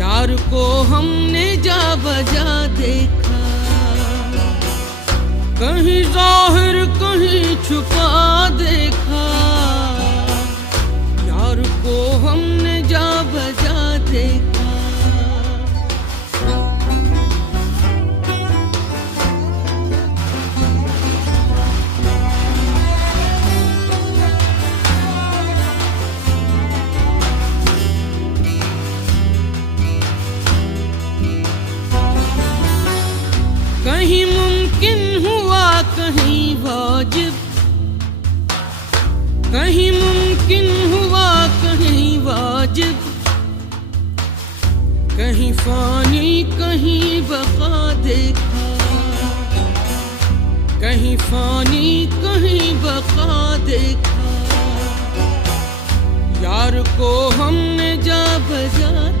यार को हमने जा बजा देखा, कहीं जाहिर कहीं छुपा देखा। यार को हमने जा बजा देखा। कहीं मुमकिन हुआ कहीं वाजिब, कहीं मुमकिन हुआ कहीं वाजिब। कहीं फानी कहीं बका देखा, कहीं फानी कहीं बका देखा। यार को हमने जा बजा